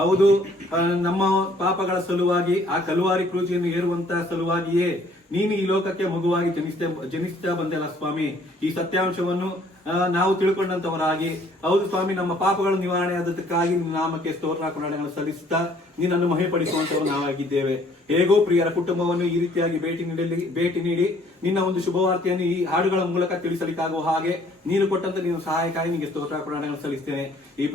ಹೌದು, ನಮ್ಮ ಪಾಪಗಳ ಸಲುವಾಗಿ ಆ ಕಲ್ವಾರಿ ಕ್ರೂಜಿಯನ್ನು ಏರುವಂತಹ ಸಲುವಾಗಿಯೇ ನೀನು ಈ ಲೋಕಕ್ಕೆ ಮಗುವಾಗಿ ಜನಿಸ್ತಾ ಬಂದೆಲ್ಲ ಸ್ವಾಮಿ. ಈ ಸತ್ಯಾಂಶವನ್ನು ನಾವು ತಿಳ್ಕೊಂಡಂತವರಾಗಿ, ಹೌದು ಸ್ವಾಮಿ, ನಮ್ಮ ಪಾಪಗಳ ನಿವಾರಣೆ ಆದದಕ್ಕಾಗಿ ನಿನ್ನ ನಾಮಕ್ಕೆ ಸ್ತೋತ್ರ ಕೊಂಡಾಟಗಳನ್ನು ಸಲ್ಲಿಸುತ್ತಾ ನಿನ್ನನ್ನು ಮಹಿಪಡಿಸುವಂತವರು ನಾವಾಗಿದ್ದೇವೆ. ಹೇಗೋ ಪ್ರಿಯರ ಕುಟುಂಬವನ್ನು ಈ ರೀತಿಯಾಗಿ ಭೇಟಿ ನೀಡಿ ನಿನ್ನ ಒಂದು ಶುಭವಾರ್ತೆಯನ್ನು ಈ ಹಾಡುಗಳ ಮೂಲಕ ತಿಳಿಸಲಿಕ್ಕಾಗುವ ಹಾಗೆ ನೀನು ಕೊಟ್ಟಂತ ನೀನು ಸಹಾಯಕ್ಕಾಗಿ ನಿಮಗೆ ಸ್ತೋತ್ರ ಕೊಂಡಾಟಗಳನ್ನು ಸಲ್ಲಿಸ್ತೇನೆ. ಈ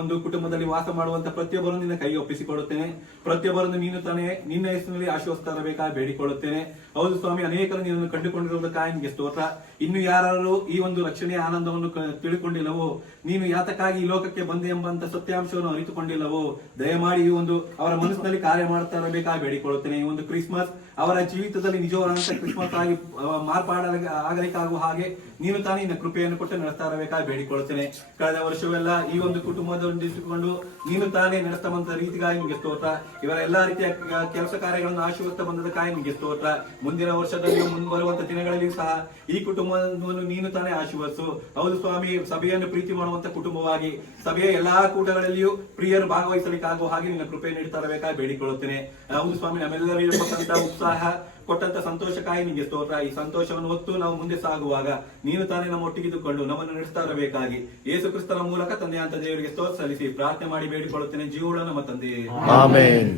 ಒಂದು ಕುಟುಂಬದಲ್ಲಿ ವಾಸ ಮಾಡುವಂತ ಪ್ರತಿಯೊಬ್ಬರನ್ನು ನಿನ್ನ ಕೈ ಒಪ್ಪಿಸಿಕೊಡುತ್ತೇನೆ. ಪ್ರತಿಯೊಬ್ಬರನ್ನು ನೀನು ತಾನೇ ನಿನ್ನ ಹೆಸರಿನಲ್ಲಿ ಆಶೀರ್ವದಿಸಬೇಕಾಗಿ ಬೇಡಿಕೊಳ್ಳುತ್ತೇನೆ. ಹೌದು ಸ್ವಾಮಿ, ಅನೇಕರು ನಿನ್ನನ್ನು ಕಂಡುಕೊಂಡಿರುವುದಕ್ಕಾಗಿ ನಿಮಗೆ ಸ್ತೋತ್ರ. ಇನ್ನು ಯಾರು ಈ ಒಂದು ರಕ್ಷಣೆಯ ಆನಂದವನ್ನು ತಿಳ್ಕೊಂಡಿಲ್ಲವೋ, ನೀನು ಯಾತಕ್ಕಾಗಿ ಈ ಲೋಕಕ್ಕೆ ಬಂದೆ ಎಂಬಂತ ಸತ್ಯಾಂಶವನ್ನು ಅರಿತುಕೊಂಡಿಲ್ಲವೋ, ದಯಮಾಡಿ ಈ ಒಂದು ಅವರ ಮನಸ್ಸಿನಲ್ಲಿ ಕಾರ್ಯ ಮಾಡ್ತಾ ಇರಬೇಕಾಗಿ ಬೇಡಿಕೊಳ್ಳುತ್ತೇನೆ. ಈ ಒಂದು ಕ್ರಿಸ್ಮಸ್ ಅವರ ಜೀವಿತದಲ್ಲಿ ನಿಜವಾದಂತ ಕ್ರಿಸ್ಮಸ್ ಆಗಿ ಆಗಲಿಕ್ಕಾಗುವ ಹಾಗೆ ನೀನು ತಾನೇ ನಿನ್ನ ಕೃಪೆಯನ್ನು ಕೊಟ್ಟು ನಡೆಸ್ತಾ ಇರಬೇಕಾಗಿ ಬೇಡಿಕೊಳ್ಳುತ್ತೇನೆ. ಕಳೆದ ವರ್ಷವೆಲ್ಲ ಈ ಒಂದು ಕುಟುಂಬದೊಂದಿಸಿಕೊಂಡು ನೀನು ತಾನೇ ನಡೆಸ್ತಾ ಬಂದ ರೀತಿಗಾಗಿ ನಿಮಗೆ ಸ್ತೋತ್ರ. ಇವರ ಎಲ್ಲಾ ರೀತಿಯ ಕೆಲಸ ಕಾರ್ಯಗಳನ್ನು ಆಶೀರ್ವದಿಸ್ತಾ ಬಂದದಕ್ಕಾಗಿ ನಿಮಗೆ ಸ್ತೋತ್ರ. ಮುಂದಿನ ವರ್ಷದಲ್ಲಿ ಮುಂಬರುವಂತ ದಿನಗಳಲ್ಲಿ ಸಹ ಈ ಕುಟುಂಬವನ್ನು ನೀನು ತಾನೇ ಆಶೀರ್ವದಿಸು. ಹೌದು ಸ್ವಾಮಿ, ಸಭೆಯನ್ನು ಪ್ರೀತಿ ಮಾಡುವಂತ ಕುಟುಂಬವಾಗಿ ಸಭೆಯ ಎಲ್ಲಾ ಕೂಟಗಳಲ್ಲಿಯೂ ಪ್ರಿಯರು ಭಾಗವಹಿಸಲಿಕ್ಕಾಗುವ ಹಾಗೆ ನಿನ್ನ ಕೃಪೆ ನೀಡ್ತಾ ಇರಬೇಕಾಗಿ ಬೇಡಿಕೊಳ್ಳುತ್ತೇನೆ. ಹೌದು ಸ್ವಾಮಿ, ನಮ್ಮೆಲ್ಲರಿಗೂ ಕೊಟ್ಟಂತ ಉತ್ಸಾಹ, ಕೊಟ್ಟಂತ ಸಂತೋಷಕ್ಕಾಗಿ ನಿಮಗೆ ಸ್ತೋತ್ರ. ಈ ಸಂತೋಷವನ್ನು ಹೊತ್ತು ನಾವು ಮುಂದೆ ಸಾಗುವಾಗ ನೀನು ತಾನೇ ನಮ್ಮ ಒಟ್ಟಿಗಿದ್ದುಕೊಂಡು ನಮ್ಮನ್ನು ನಡೆಸ್ತಾ ಇರಬೇಕಾಗಿ ಯೇಸು ಕ್ರಿಸ್ತನ ಮೂಲಕ ತಂದೆಯಂತ ದೇವರಿಗೆ ಸ್ತೋತ್ರ ಸಲ್ಲಿಸಿ ಪ್ರಾರ್ಥನೆ ಮಾಡಿ ಬೇಡಿಕೊಳ್ಳುತ್ತೇನೆ. ಜೀವಳ ನಮ್ಮ ತಂದೆ. ಆಮೆನ್.